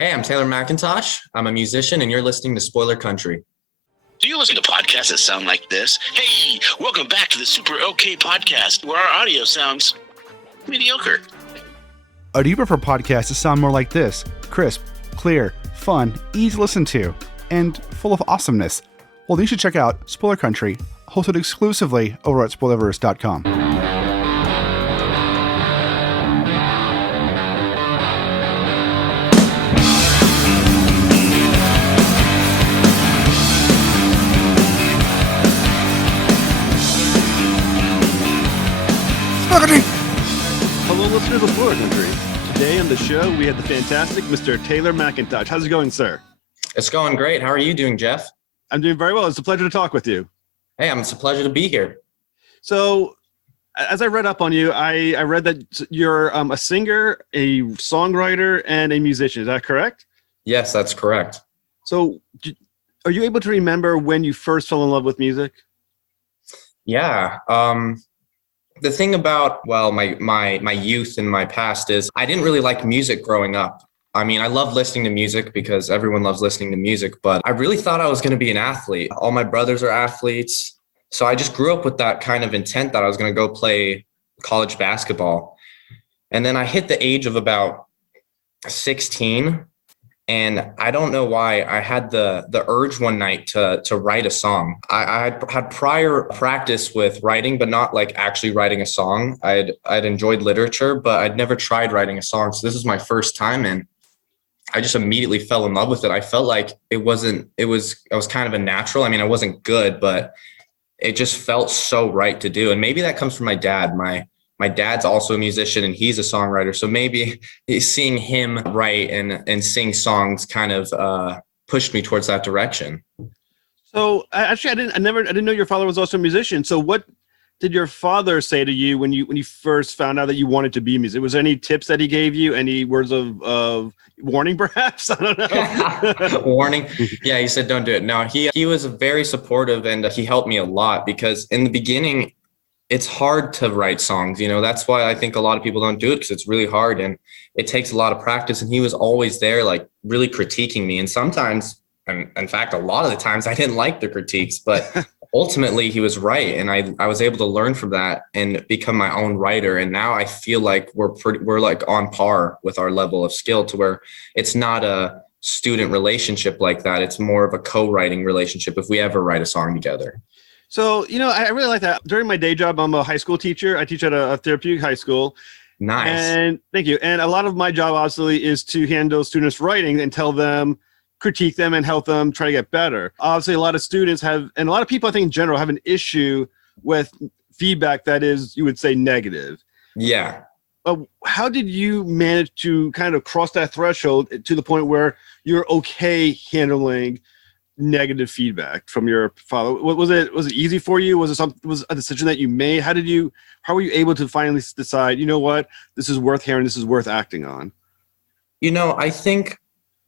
Hey, I'm Taylor McIntosh. I'm a musician, and you're listening to Spoiler Country. Do you listen to podcasts that sound like this? Hey, welcome back to the Super OK Podcast, where our audio sounds mediocre. Or do you prefer podcasts that sound more like this? Crisp, clear, fun, easy to listen to, and full of awesomeness? Well, then you should check out Spoiler Country, hosted exclusively over at Spoilerverse.com. Hello, listeners of Spoiler Country. Today on the show, we have the fantastic Mr. Taylor McIntosh. How's it going, sir? It's going great. How are you doing, Jeff? I'm doing very well. It's a pleasure to talk with you. Hey, it's a pleasure to be here. So, as I read up on you, I read that you're a singer, a songwriter, and a musician. Is that correct? Yes, that's correct. So, are you able to remember when you first fell in love with music? Yeah. The thing about, my youth and my past is I didn't really like music growing up. I mean, I love listening to music because everyone loves listening to music, but I really thought I was going to be an athlete. All my brothers are athletes. So I just grew up with that kind of intent that I was going to go play college basketball. And then I hit the age of about 16. And I don't know why I had the urge one night to write a song. I had prior practice with writing, but not like actually writing a song. I'd enjoyed literature, but I'd never tried writing a song. So this was my first time, and I just immediately fell in love with it. I felt like I was kind of a natural. I mean, I wasn't good, but it just felt so right to do. And maybe that comes from my dad. My dad's also a musician and he's a songwriter. So maybe seeing him write and sing songs kind of pushed me towards that direction. So actually, I didn't know your father was also a musician. So what did your father say to you when you first found out that you wanted to be a musician? Was there any tips that he gave you? Any words of warning, perhaps? I don't know. Warning. Yeah, he said, don't do it. No, he was very supportive and he helped me a lot because in the beginning, it's hard to write songs, that's why I think a lot of people don't do it because it's really hard and it takes a lot of practice. And he was always there, like really critiquing me. And sometimes, and in fact, a lot of the times I didn't like the critiques, but ultimately he was right. And I was able to learn from that and become my own writer. And now I feel like we're like on par with our level of skill to where it's not a student relationship like that. It's more of a co-writing relationship if we ever write a song together. So, I really like that. During my day job, I'm a high school teacher. I teach at a therapeutic high school. Nice. And thank you. And a lot of my job, obviously, is to handle students' writing and tell them, critique them, and help them try to get better. Obviously, a lot of students have, and a lot of people, I think, in general, have an issue with feedback that is, you would say, negative. Yeah. How did you manage to kind of cross that threshold to the point where you're okay handling negative feedback from your father? Was it easy for you? Was a decision that you made? How were you able to finally decide, you know what, this is worth hearing, this is worth acting on? I think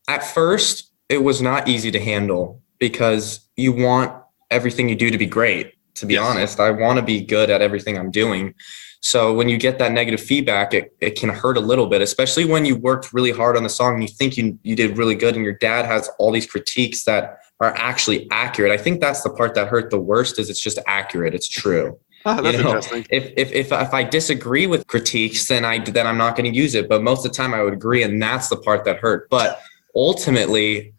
at first it was not easy to handle because you want everything you do to be great. To be honest, I want to be good at everything I'm doing. So when you get that negative feedback, it can hurt a little bit, especially when you worked really hard on the song and you think you did really good and your dad has all these critiques that are actually accurate. I think that's the part that hurt the worst is it's just accurate. It's true. Oh, that's interesting. If I disagree with critiques, then I'm not going to use it. But most of the time I would agree. And that's the part that hurt. But ultimately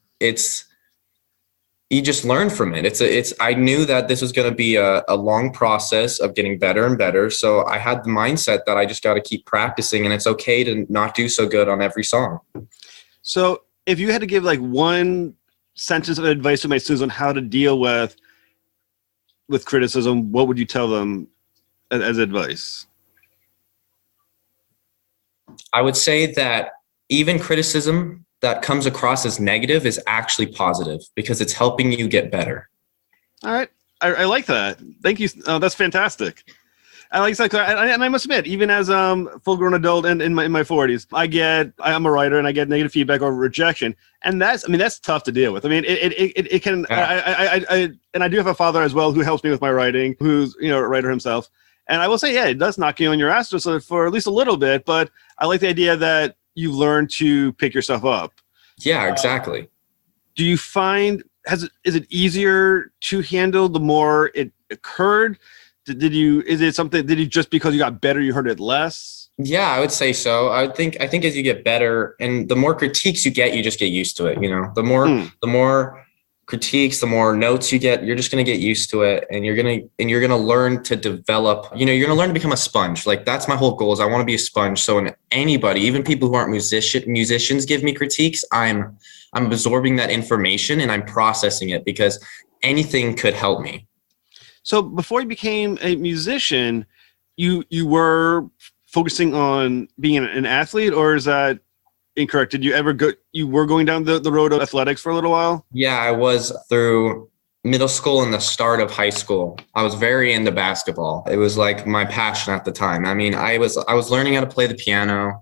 you just learn from it. I knew that this was going to be a long process of getting better and better. So I had the mindset that I just got to keep practicing and it's okay to not do so good on every song. So if you had to give like one sentence of advice to my students on how to deal with criticism, what would you tell them as advice? I would say that even criticism that comes across as negative is actually positive because it's helping you get better. All right. I like that. Thank you. That's fantastic. I like that. And I must admit, even as a full-grown adult and in my 40s, I'm a writer and I get negative feedback or rejection. And that's tough to deal with. I mean, it can, yeah. And I do have a father as well who helps me with my writing, who's, a writer himself. And I will say, yeah, it does knock you on your ass just for at least a little bit, but I like the idea that you learn to pick yourself up. Yeah, exactly. Do you find is it easier to handle the more it occurred? Is it something, did you, just because you got better, you heard it less? Yeah, I would say so. I think as you get better and the more critiques you get, you just get used to it. You know, the more critiques, the more notes you get, you're just gonna get used to it, and you're gonna learn to develop. You know, you're gonna learn to become a sponge. Like that's my whole goal is I want to be a sponge. So when anybody, even people who aren't musicians, give me critiques, I'm absorbing that information and I'm processing it because anything could help me. So before you became a musician, you were focusing on being an athlete, or is that incorrect? Did you ever you were going down the road of athletics for a little while? Yeah, I was through middle school and the start of high school. I was very into basketball. It was like my passion at the time. I mean, I was learning how to play the piano,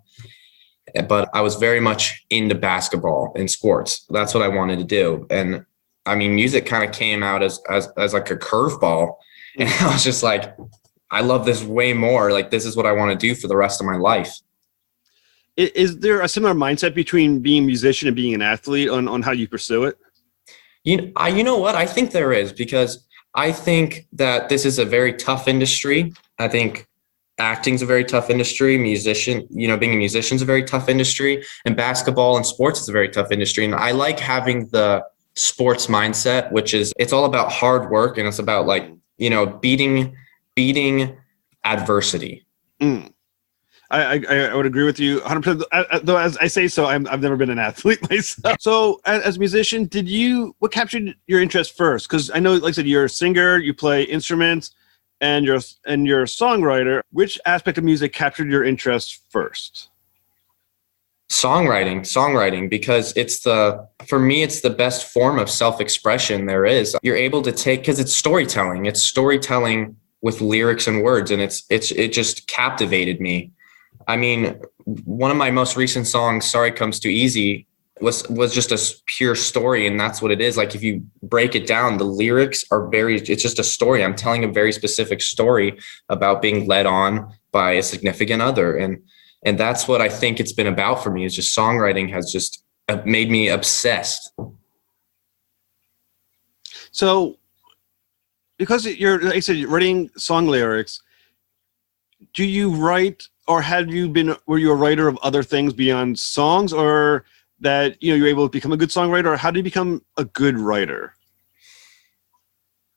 but I was very much into basketball and sports. That's what I wanted to do. And I mean, music kind of came out as like a curveball. And I was just like, I love this way more. Like, this is what I want to do for the rest of my life. Is there a similar mindset between being a musician and being an athlete on how you pursue it? You know what? I think there is, because I think that this is a very tough industry. I think acting's a very tough industry. Being a musician is a very tough industry, and basketball and sports is a very tough industry. And I like having the sports mindset, which is it's all about hard work and it's about like, beating adversity. I would agree with you 100%. Though, as I say so, I've never been an athlete myself. So, as a musician, what captured your interest first? Because I know, like I said, you're a singer, you play instruments, and you're a songwriter. Which aspect of music captured your interest first? Songwriting, because for me, it's the best form of self-expression there is. You're able to because it's storytelling with lyrics and words, and it just captivated me. I mean, one of my most recent songs, Sorry Comes Too Easy, was just a pure story. And that's what it is. Like, if you break it down, the lyrics it's just a story. I'm telling a very specific story about being led on by a significant other. And that's what I think it's been about for me, is just songwriting has just made me obsessed. So, because like I said, you're writing song lyrics, do you write, or were you a writer of other things beyond songs, or that, you're able to become a good songwriter, or how do you become a good writer?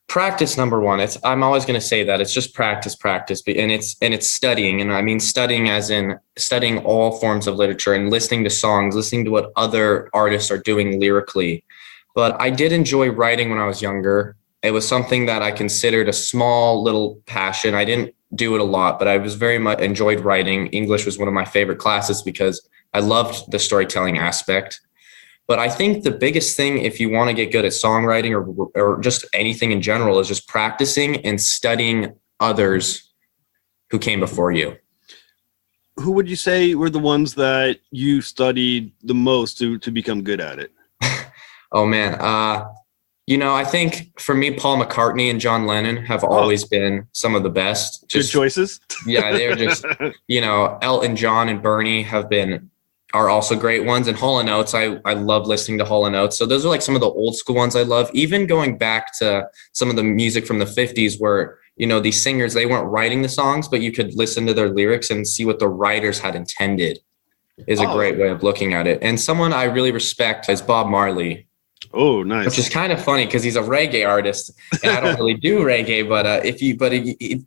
Practice, number one. I'm always going to say that it's just practice, and it's studying. And I mean, studying as in studying all forms of literature and listening to songs, listening to what other artists are doing lyrically. But I did enjoy writing when I was younger. It was something that I considered a small little passion. I didn't do it a lot, but I was very much enjoyed writing. English was one of my favorite classes because I loved the storytelling aspect. But I think the biggest thing, if you want to get good at songwriting or just anything in general, is just practicing and studying others who came before you. Who would you say were the ones that you studied the most to become good at it? Oh, man. I think for me, Paul McCartney and John Lennon have always been some of the best. Good choices. Yeah, they're just, Elton John and Bernie are also great ones. And Hall & Oates, I love listening to Hall & Oates. So those are like some of the old school ones I love. Even going back to some of the music from the 50s where, these singers, they weren't writing the songs, but you could listen to their lyrics and see what the writers had intended is a great way of looking at it. And someone I really respect is Bob Marley. Oh, nice. Which is kind of funny because he's a reggae artist, and I don't really do reggae, but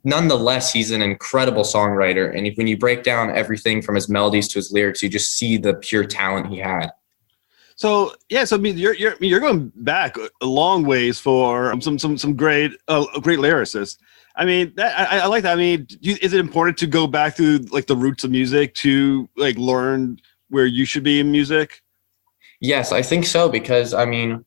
nonetheless, he's an incredible songwriter. And when you break down everything from his melodies to his lyrics, you just see the pure talent he had. So yeah, I mean, you're going back a long ways for some great lyricists. I mean, I like that. I mean, is it important to go back to like the roots of music to like learn where you should be in music? Yes, I think so, because I mean,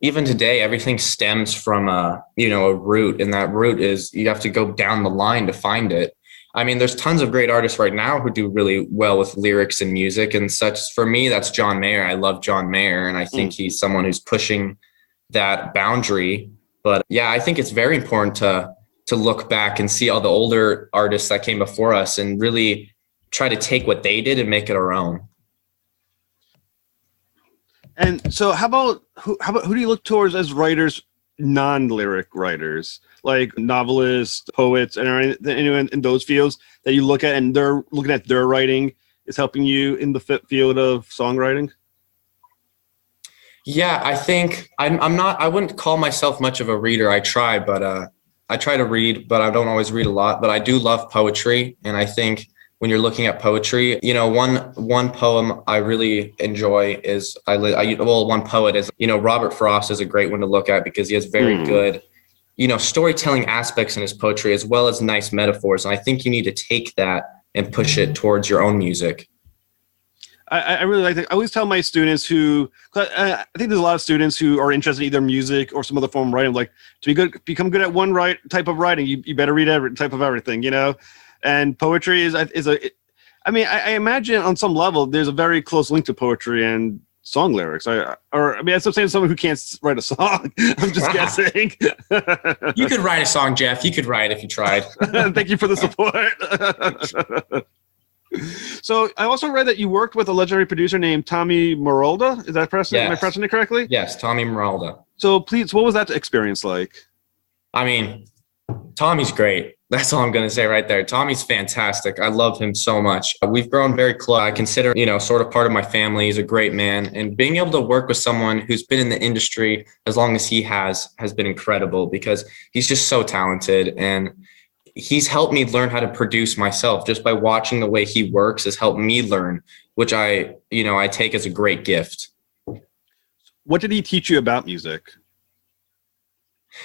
even today, everything stems from a root, and that root is you have to go down the line to find it. I mean, there's tons of great artists right now who do really well with lyrics and music and such. For me, that's John Mayer. I love John Mayer, and I think he's someone who's pushing that boundary. But yeah, I think it's very important to look back and see all the older artists that came before us and really try to take what they did and make it our own. And so how about who do you look towards as writers, non-lyric writers, like novelists, poets, and anyone in those fields that you look at and they're looking at their writing is helping you in the field of songwriting? Yeah, I think I wouldn't call myself much of a reader. I try, but I try to read, but I don't always read a lot, but I do love poetry. And I think when you're looking at poetry, one poem I really enjoy is one poet is, Robert Frost is a great one to look at because he has very good, storytelling aspects in his poetry as well as nice metaphors. And I think you need to take that and push it towards your own music. I really like that. I always tell my students I think there's a lot of students who are interested in either music or some other form of writing. Like to become good at one type of writing, you better read every type of everything, And poetry I imagine on some level there's a very close link to poetry and song lyrics. I'm saying someone who can't write a song. I'm just guessing. You could write a song, Jeff. You could write if you tried. Thank you for the support. So I also read that you worked with a legendary producer named Tommy Morolda. Is that Yes. Am I pronouncing it correctly? Yes, Tommy Morolda. So please, what was that experience like? I mean, Tommy's great. That's all I'm going to say right there. Tommy's fantastic. I love him so much. We've grown very close. I consider, sort of part of my family. He's a great man. And being able to work with someone who's been in the industry as long as he has been incredible because he's just so talented. And he's helped me learn how to produce myself just by watching the way he works has helped me learn, which I take as a great gift. What did he teach you about music?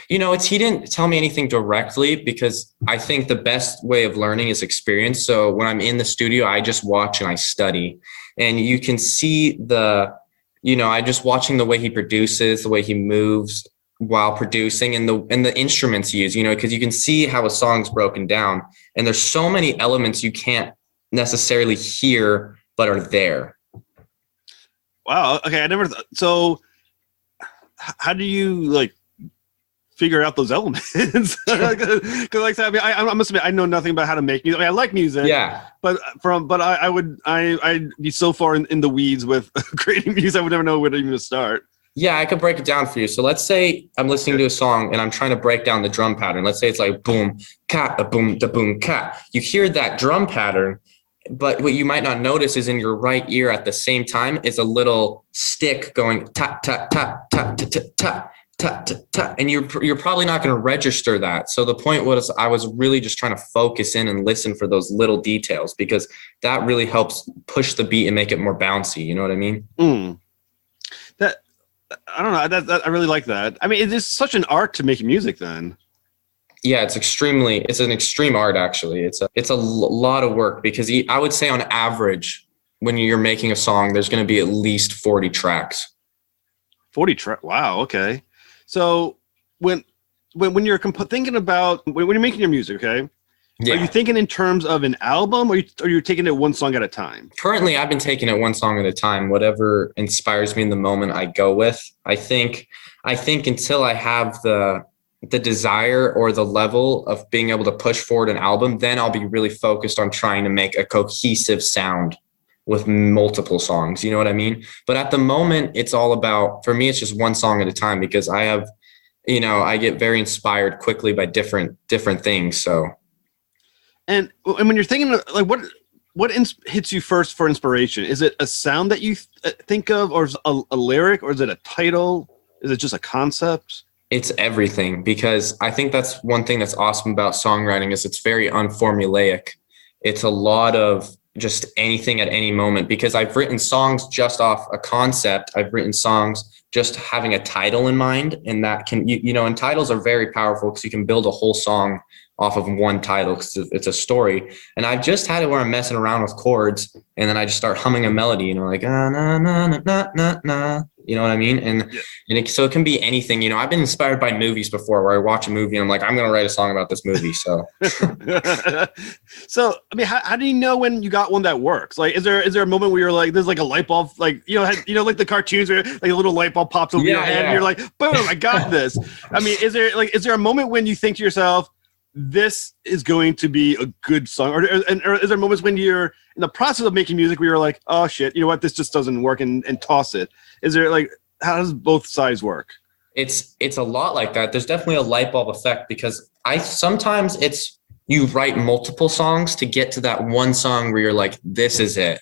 He didn't tell me anything directly because I think the best way of learning is experience. So when I'm in the studio, I just watch and I study, and you can see I just watching the way he produces, the way he moves while producing and the instruments he uses, because you can see how a song's broken down and there's so many elements you can't necessarily hear, but are there. Wow. Okay. So how do you figure out those elements? Because I must admit, I know nothing about how to make music. I like music. Yeah. But I'd be so far in the weeds with creating music. I would never know where to even start. Yeah, I could break it down for you. So let's say I'm listening to a song and I'm trying to break down the drum pattern. Let's say it's like boom, ka, a boom, da boom, ka. You hear that drum pattern, but what you might not notice is in your right ear at the same time is a little stick going ta ta ta ta ta ta ta ta ta ta, and you're probably not going to register that. So the point was I was really just trying to focus in and listen for those little details because that really helps push the beat and make it more bouncy. You know what I mean? I don't know. I really like that. I mean, it is such an art to make music then. Yeah, it's an extreme art, actually. It's a lot of work because I would say on average, when you're making a song, there's going to be at least 40 tracks. 40 tracks. Wow. Okay. So when you're thinking about, when you're making your music, okay, yeah. Are you thinking in terms of an album or are you taking it one song at a time? Currently, I've been taking it one song at a time. Whatever inspires me in the moment, I go with. I think until I have the desire or the level of being able to push forward an album, then I'll be really focused on trying to make a cohesive sound with multiple songs. You know what I mean? But at the moment, it's all about, for me, it's just one song at a time because I have, I get very inspired quickly by different things. So. And when you're thinking like what hits you first for inspiration? Is it a sound that you think of, or is it a lyric, or is it a title? Is it just a concept? It's everything, because I think that's one thing that's awesome about songwriting is it's very unformulaic. It's a lot of just anything at any moment, because I've written songs just off a concept. I've written songs just having a title in mind, and that can, and titles are very powerful because you can build a whole song off of one title because it's a story. And I've just had it where I'm messing around with chords and then I just start humming a melody, like ah, na na na na na na. You know what I mean? And so it can be anything. I've been inspired by movies before where I watch a movie and I'm like, I'm going to write a song about this movie. So, so, I mean, how do you know when you got one that works? Like, is there a moment where you're like, there's like a light bulb, like, like the cartoons where like a little light bulb pops over your head and you're like, boom, I got this. I mean, is there a moment when you think to yourself, this is going to be a good song? Or is there moments when you're in the process of making music where you're like, oh shit, you know what, this just doesn't work, and toss it? Is there like, how does both sides work? It's a lot like that. There's definitely a light bulb effect because sometimes you write multiple songs to get to that one song where you're like, this is it.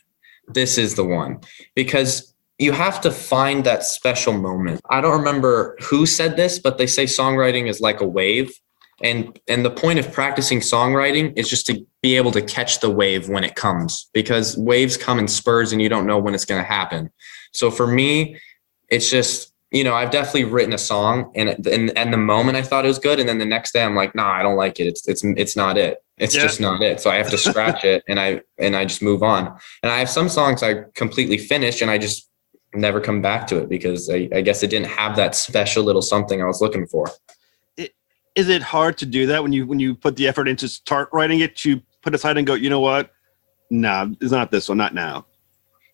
This is the one. Because you have to find that special moment. I don't remember who said this, but they say songwriting is like a wave. And the point of practicing songwriting is just to be able to catch the wave when it comes, because waves come in spurs and you don't know when it's going to happen. So for me, it's just, I've definitely written a song and the moment I thought it was good. And then the next day I'm like, nah, I don't like it. It's not it. It's just not it. So I have to scratch it and I just move on. And I have some songs I completely finish and I just never come back to it because I guess it didn't have that special little something I was looking for. Is it hard to do that when you put the effort into start writing it, you put aside and go, you know what? Nah, it's not this one, not now.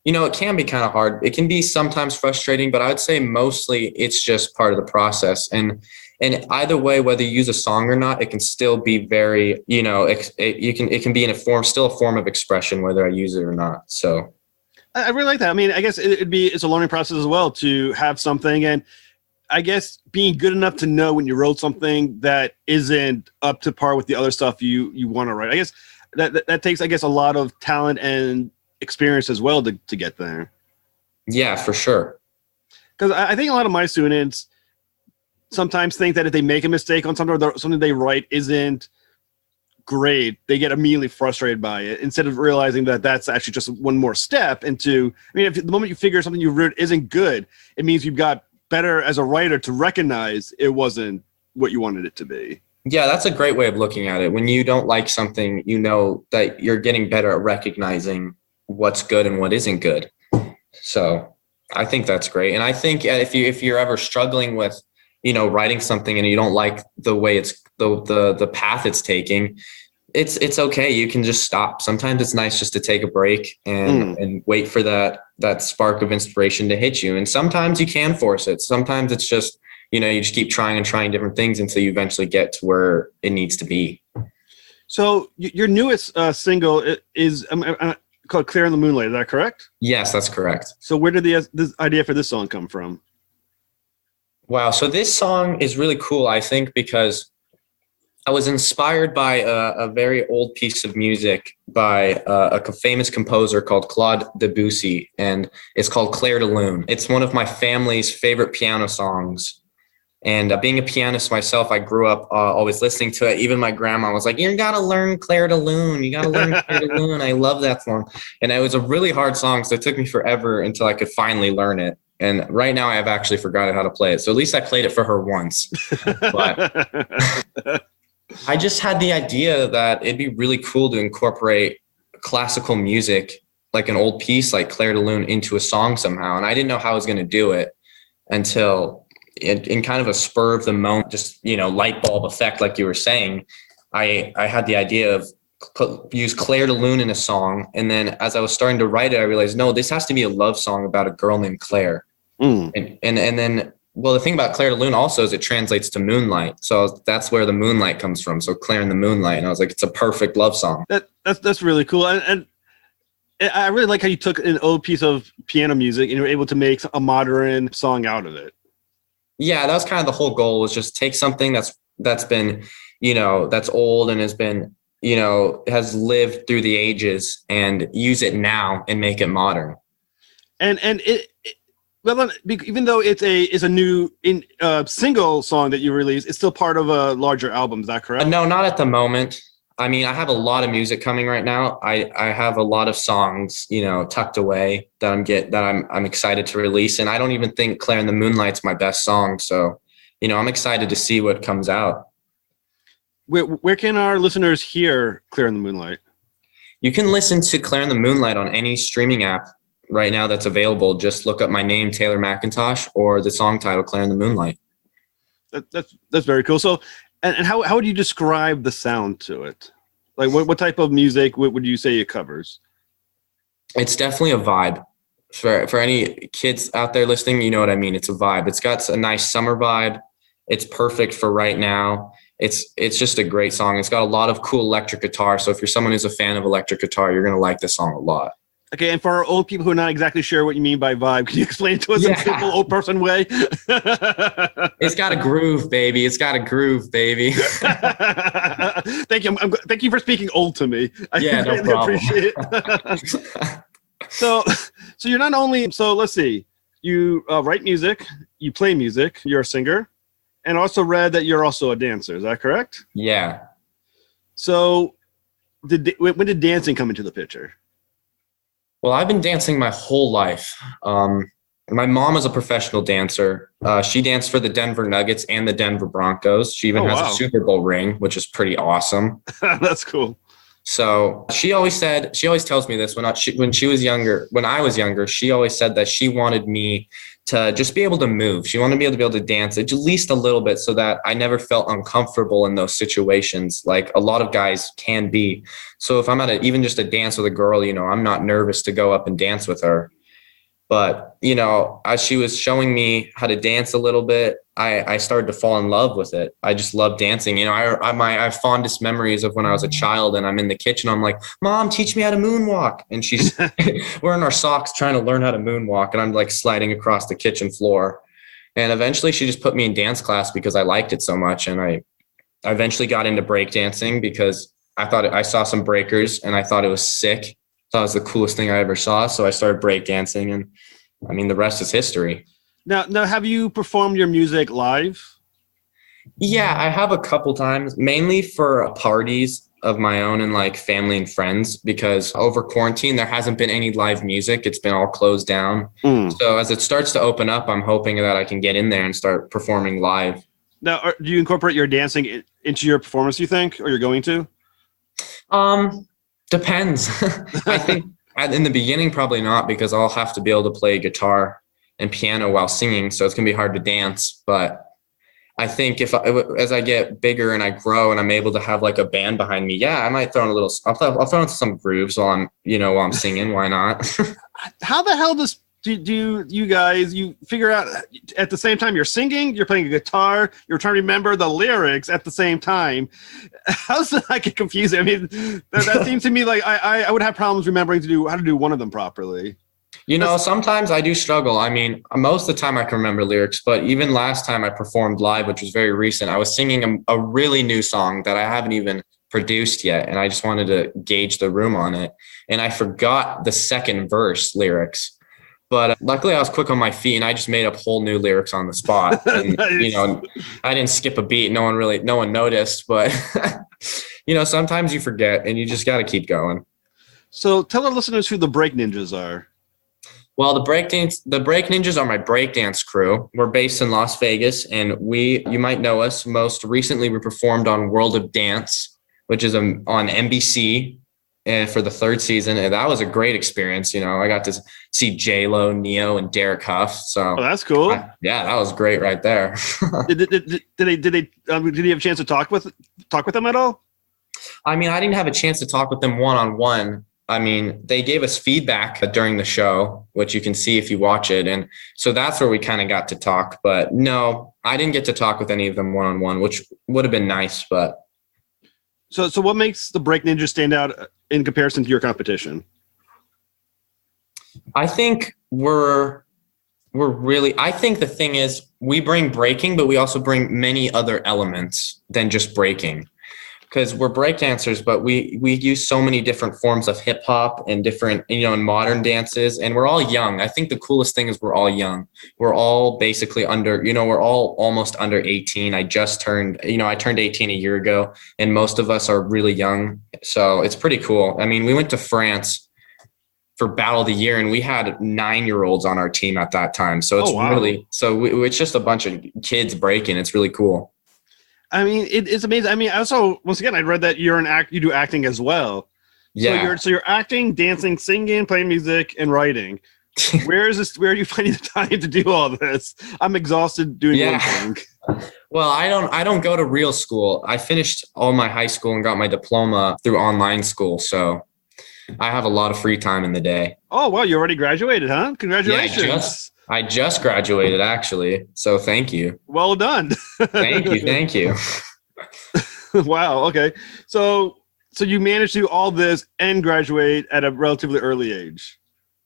It can be kind of hard. It can be sometimes frustrating, but I would say mostly it's just part of the process. And either way, whether you use a song or not, it can still be very, it can be still a form of expression, whether I use it or not. So I really like that. I mean, I guess it's a learning process as well to have something. And I guess being good enough to know when you wrote something that isn't up to par with the other stuff you want to write. I guess that takes, a lot of talent and experience as well to get there. Yeah, for sure. Because I think a lot of my students sometimes think that if they make a mistake on something or something they write isn't great, they get immediately frustrated by it instead of realizing that that's actually just one more step into, if the moment you figure something you wrote isn't good, it means you've got better as a writer to recognize it wasn't what you wanted it to be. Yeah, that's a great way of looking at it. When you don't like something, that you're getting better at recognizing what's good and what isn't good. So I think that's great. And I think if you're ever struggling with, writing something and you don't like the way it's the path it's taking, it's okay. You can just stop. Sometimes it's nice just to take a break and wait for that spark of inspiration to hit you. And sometimes you can force it. Sometimes it's just, you just keep trying and trying different things until you eventually get to where it needs to be. So your newest single is called Clear in the Moonlight. Is that correct? Yes, that's correct. So where did this idea for this song come from? Wow. So this song is really cool, I think, because I was inspired by a very old piece of music by a famous composer called Claude Debussy, and it's called Clair de Lune. It's one of my family's favorite piano songs. And being a pianist myself, I grew up always listening to it. Even my grandma was like, you got to learn Clair de Lune. You got to learn Clair de Lune. I love that song. And it was a really hard song, so it took me forever until I could finally learn it. And right now I have actually forgotten how to play it. So at least I played it for her once. But I just had the idea that it'd be really cool to incorporate classical music, like an old piece like Clair de Lune, into a song somehow. And I didn't know how I was going to do it until in kind of a spur of the moment, just, light bulb effect, like you were saying, I had the idea of use Clair de Lune in a song. And then as I was starting to write it, I realized, no, this has to be a love song about a girl named Claire. And then, well, the thing about Clair de Lune also is it translates to moonlight. So that's where the moonlight comes from. So Claire in the Moonlight. And I was like, it's a perfect love song. That's really cool. And I really like how you took an old piece of piano music and you were able to make a modern song out of it. Yeah, that was kind of the whole goal, was just take something that's been, that's old and has been, has lived through the ages and use it now and make it modern. And well, even though it's a new single song that you released, it's still part of a larger album. Is that correct? No, not at the moment. I mean, I have a lot of music coming right now. I have a lot of songs, tucked away that I'm excited to release. And I don't even think Claire in the Moonlight's my best song. So, I'm excited to see what comes out. Where can our listeners hear Claire in the Moonlight? You can listen to Claire in the Moonlight on any streaming app right now that's available. Just look up my name, Taylor McIntosh, or the song title, Claire in the Moonlight. That's very cool. So, and how would you describe the sound to it? Like what type of music would you say it covers? It's definitely a vibe. For any kids out there listening, you know what I mean. It's a vibe. It's got a nice summer vibe. It's perfect for right now. it's just a great song. It's got a lot of cool electric guitar. So if you're someone who's a fan of electric guitar, you're going to like this song a lot. Okay, and for our old people who are not exactly sure what you mean by vibe, can you explain it to us in a simple old person way? It's got a groove, baby. It's got a groove, baby. Thank you. Thank you for speaking old to me. Yeah, no really problem. appreciate it. So you're not only, so let's see, you write music, you play music, you're a singer, and also read that you're also a dancer. Is that correct? Yeah. So when did dancing come into the picture? Well, I've been dancing my whole life. My mom is a professional dancer. She danced for the Denver Nuggets and the Denver Broncos. She even has a Super Bowl ring, which is pretty awesome. That's cool. So she always tells me this when I was younger, she always said that she wanted me to just be able to move. She wanted me to be able to dance at least a little bit so that I never felt uncomfortable in those situations like a lot of guys can be. So if I'm at even just a dance with a girl, I'm not nervous to go up and dance with her. But, as she was showing me how to dance a little bit, I started to fall in love with it. I just love dancing. I have fondest memories of when I was a child and I'm in the kitchen. I'm like, Mom, teach me how to moonwalk. And she's wearing our socks trying to learn how to moonwalk. And I'm like sliding across the kitchen floor. And eventually she just put me in dance class because I liked it so much. And I eventually got into breakdancing because I saw some breakers and I thought it was sick. Thought it was the coolest thing I ever saw. So I started breakdancing and the rest is history. Now, have you performed your music live? Yeah, I have a couple times, mainly for parties of my own and like family and friends, because over quarantine, there hasn't been any live music. It's been all closed down. So as it starts to open up, I'm hoping that I can get in there and start performing live. Now, do you incorporate your dancing into your performance, you think, or you're going to? Depends. I think in the beginning, probably not, because I'll have to be able to play guitar and piano while singing. So it's going to be hard to dance. But I think as I get bigger and I grow and I'm able to have like a band behind me, I might throw in I'll throw in some grooves while I'm singing. Why not? How the hell do you guys figure out at the same time you're singing, you're playing a guitar, you're trying to remember the lyrics at the same time? How's that get confusing? That seems to me like I would have problems remembering how to do one of them properly. Sometimes I do struggle. Most of the time I can remember lyrics, but even last time I performed live, which was very recent, I was singing a really new song that I haven't even produced yet. And I just wanted to gauge the room on it. And I forgot the second verse lyrics. But luckily I was quick on my feet and I just made up whole new lyrics on the spot. And, Nice. I didn't skip a beat. No one noticed, but sometimes you forget and you just got to keep going. So tell our listeners who the Break Ninjas are. Well, the Break Ninjas are my breakdance crew. We're based in Las Vegas and you might know us. Most recently we performed on World of Dance, which is on NBC. And for the third season, and that was a great experience. I got to see J-Lo, Neo, and Derek Huff. So that's cool. That was great right there. Did he have a chance to talk with them at all? I didn't have a chance to talk with them one-on-one. They gave us feedback during the show, which you can see if you watch it. And so that's where we kind of got to talk. But no, I didn't get to talk with any of them one-on-one, which would have been nice, but. So what makes the Break Ninjas stand out in comparison to your competition? I think I think the thing is we bring breaking, but we also bring many other elements than just breaking. Because we're breakdancers, but we use so many different forms of hip hop and different, and modern dances, and we're all young. I think the coolest thing is we're all young. We're all basically we're all almost under 18. I turned 18 a year ago, and most of us are really young. So it's pretty cool. We went to France for Battle of the Year, and we had 9-year-olds on our team at that time. So it's it's just a bunch of kids breaking. It's really cool. It's amazing. Also, once again, I read that you do acting as well. Yeah. So you're acting, dancing, singing, playing music, and writing. Where are you finding the time to do all this? I'm exhausted doing one thing. Well, I don't go to real school. I finished all my high school and got my diploma through online school. So I have a lot of free time in the day. Oh, wow. You already graduated, huh? Congratulations. Yeah, I just graduated, actually. So thank you. Well done. Thank you. Wow. Okay. So you managed to do all this and graduate at a relatively early age.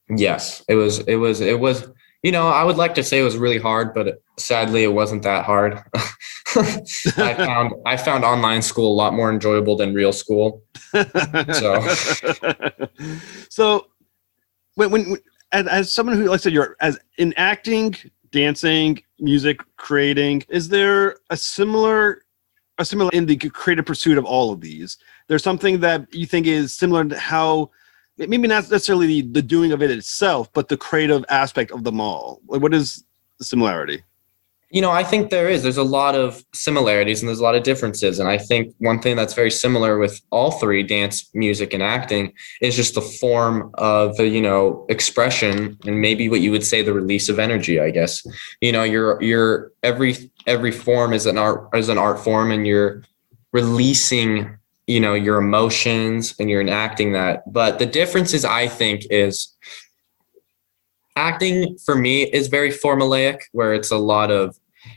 Yes, it was, I would like to say it was really hard, but sadly it wasn't that hard. I found online school a lot more enjoyable than real school. So, so when as someone who, like I said, you're as in acting, dancing, music, creating, is there a similar in the creative pursuit of all of these? There's something that you think is similar to how, maybe not necessarily the doing of it itself, but the creative aspect of them all. Like, what is the similarity? I think there's a lot of similarities and there's a lot of differences. And I think one thing that's very similar with all three, dance, music, and acting, is just the form of the, expression, and maybe what you would say the release of energy, I guess. Your every form is an art form, and you're releasing, your emotions, and you're enacting that. But the difference is, I think, is acting for me is very formulaic, where it's a lot of,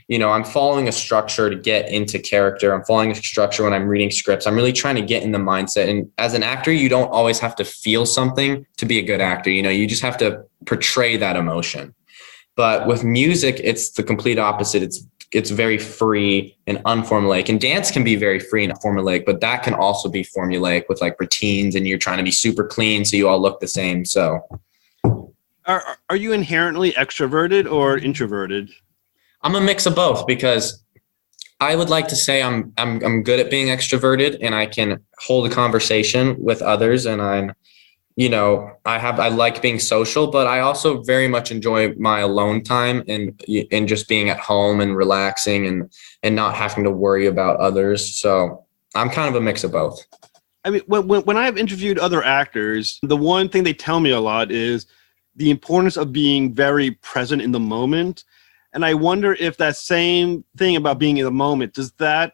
I'm following a structure to get into character. I'm following a structure when I'm reading scripts. I'm really trying to get in the mindset. And as an actor, you don't always have to feel something to be a good actor. You just have to portray that emotion. But with music, it's the complete opposite. It's very free and unformulaic. And dance can be very free and formulaic, but that can also be formulaic with like routines, and you're trying to be super clean so you all look the same. So Are you inherently extroverted or introverted? I'm a mix of both, because I would like to say I'm good at being extroverted, and I can hold a conversation with others, and I like being social, but I also very much enjoy my alone time and just being at home and relaxing and not having to worry about others. So I'm kind of a mix of both. I mean, when I've interviewed other actors, the one thing they tell me a lot is the importance of being very present in the moment. And I wonder if that same thing about being in the moment, were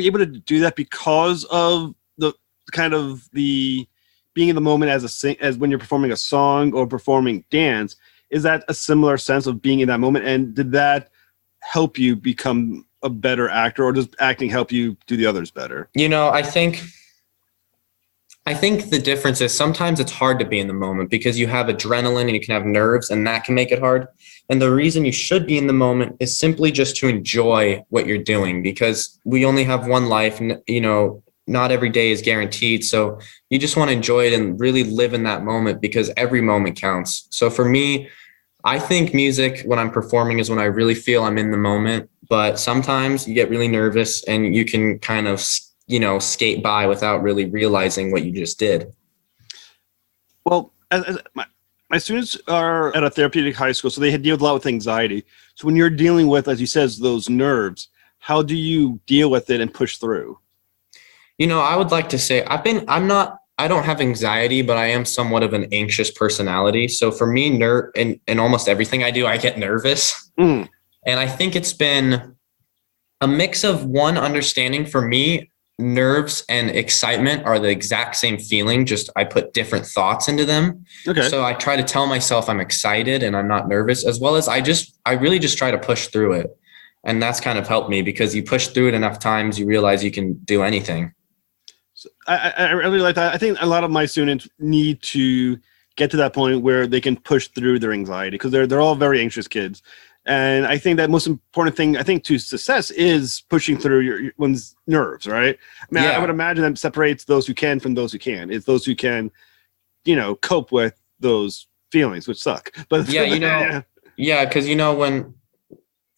you able to do that because of the kind of the being in the moment as when you're performing a song or performing dance? Is that a similar sense of being in that moment? And did that help you become a better actor, or does acting help you do the others better? I think the difference is sometimes it's hard to be in the moment because you have adrenaline and you can have nerves, and that can make it hard. And the reason you should be in the moment is simply just to enjoy what you're doing, because we only have one life, and not every day is guaranteed. So you just want to enjoy it and really live in that moment, because every moment counts. So for me, I think music when I'm performing is when I really feel I'm in the moment, but sometimes you get really nervous and you can kind of skate by without really realizing what you just did. Well, my students are at a therapeutic high school, so they deal a lot with anxiety. So when you're dealing with, as you said, those nerves, how do you deal with it and push through? I would like to say I don't have anxiety, but I am somewhat of an anxious personality. So for me, in almost everything I do, I get nervous. And I think it's been a mix of one, understanding for me, nerves and excitement are the exact same feeling, just I put different thoughts into them. Okay. So I try to tell myself I'm excited and I'm not nervous, as well as I really just try to push through it. And that's kind of helped me, because you push through it enough times, you realize you can do anything. So I really like that. I think a lot of my students need to get to that point where they can push through their anxiety, because they're all very anxious kids. And I think that most important thing, I think, to success is pushing through one's nerves, right? I mean, I would imagine that separates those who can from those who can. It's those who can, cope with those feelings, which suck. But because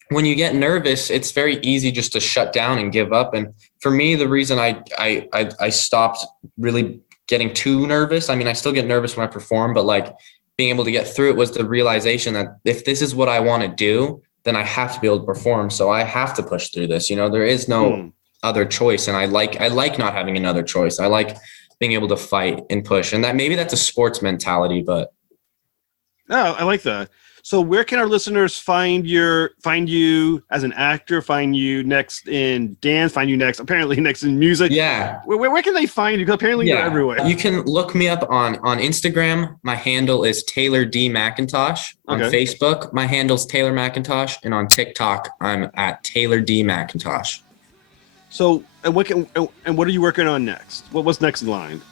when you get nervous, it's very easy just to shut down and give up. And for me, the reason I stopped really getting too nervous, I mean, I still get nervous when I perform, but like being able to get through it was the realization that if this is what I want to do, then I have to be able to perform. So I have to push through this. There is no other choice. And I like not having another choice. I like being able to fight and push. And that's a sports mentality, but. Oh, I like that. So where can our listeners find you as an actor, find you next in dance, find you next in music? Yeah. Where can they find you? Because apparently you're everywhere. You can look me up on Instagram. My handle is Taylor D McIntosh. On Facebook, my handle's Taylor McIntosh. And on TikTok, I'm at Taylor D McIntosh. So, and what are you working on next? What's next in line?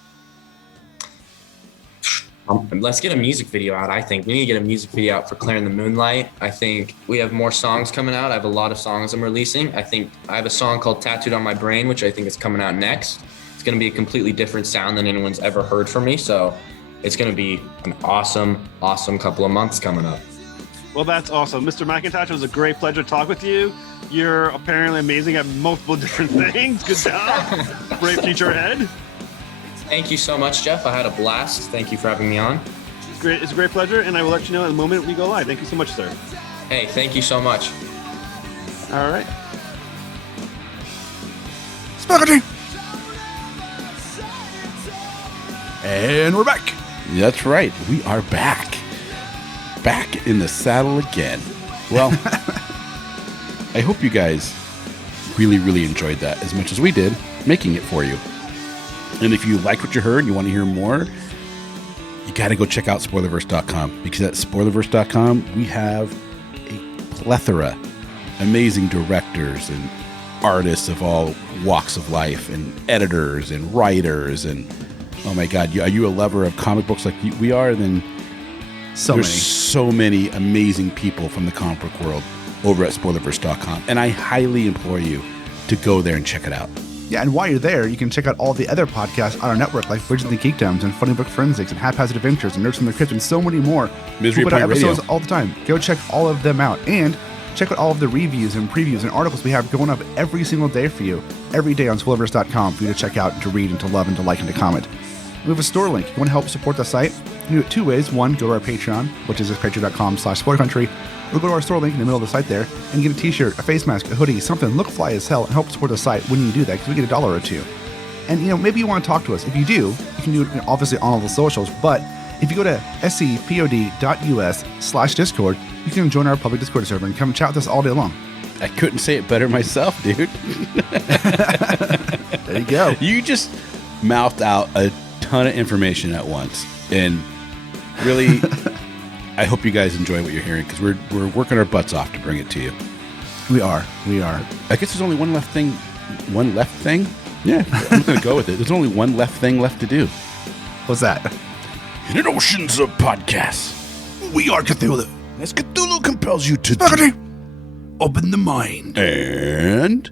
Let's get a music video out. I think we need to get a music video out for Claire and the Moonlight. I think we have more songs coming out. I have a lot of songs I'm releasing. I think I have a song called Tattooed on My Brain, which I think is coming out next. It's going to be a completely different sound than anyone's ever heard from me. So it's going to be an awesome couple of months coming up. Well, that's awesome. Mr. McIntosh, it was a great pleasure to talk with you. You're apparently amazing at multiple different things. Good job. Great future ahead. Thank you so much, Jeff. I had a blast. Thank you for having me on. It's a great pleasure, and I will let you know the moment we go live. Thank you so much, sir. Hey, thank you so much. All right. Spaghetti! And we're back. That's right. We are back. Back in the saddle again. Well, I hope you guys really, really enjoyed that as much as we did making it for you. And if you like what you heard and you want to hear more, you got to go check out spoilerverse.com, because at spoilerverse.com, we have a plethora amazing directors and artists of all walks of life, and editors and writers. And oh my God, are you a lover of comic books like we are? Then there's so many amazing people from the comic book world over at spoilerverse.com. And I highly implore you to go there and check it out. Yeah, and while you're there, you can check out all the other podcasts on our network, like Bridges and Geekdoms and Funny Book Forensics and Haphazard Adventures and Nerds from the Crypt and so many more. Misery We put out Point Radio. episodes all the time. Go check all of them out. And check out all of the reviews and previews and articles we have going up every single day for you. Every day on spoilerverse.com for you to check out and to read and to love and to like and to comment. We have a store link. You want to help support the site? You can do it two ways. One, go to our Patreon, which is patreon.com/spoilercountry, or go to our store link in the middle of the site there and get a t-shirt, a face mask, a hoodie, something, look fly as hell, and help support the site when you do that, because we get $1 or $2. And, maybe you want to talk to us. If you do, you can do it obviously on all the socials, but if you go to scpod.us/Discord, you can join our public Discord server and come chat with us all day long. I couldn't say it better myself, dude. There you go. You just mouthed out a ton of information at once, and really, I hope you guys enjoy what you're hearing, because we're working our butts off to bring it to you. We are. I guess there's only one left thing. Yeah, I'm gonna go with it. There's only one left thing left to do. What's that? In an oceans of podcasts, We are Cthulhu. as Cthulhu compels you to Spaghetti. Open the mind. and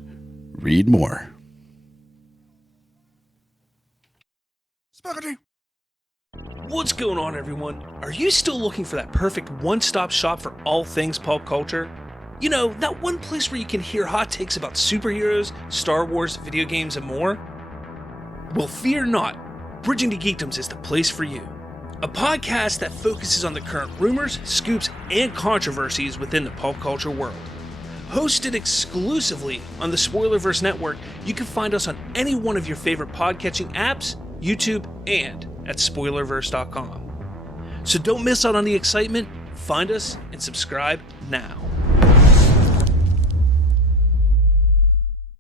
read more. Spaghetti. What's going on, everyone? Are you still looking for that perfect one-stop shop for all things pulp culture? You know, that one place where you can hear hot takes about superheroes, Star Wars, video games, and more? Well, fear not. Bridging to Geekdoms is the place for you. A podcast that focuses on the current rumors, scoops, and controversies within the pulp culture world. Hosted exclusively on the Spoilerverse Network, you can find us on any one of your favorite podcatching apps, YouTube, and at spoilerverse.com. So don't miss out on the excitement. Find us and subscribe now.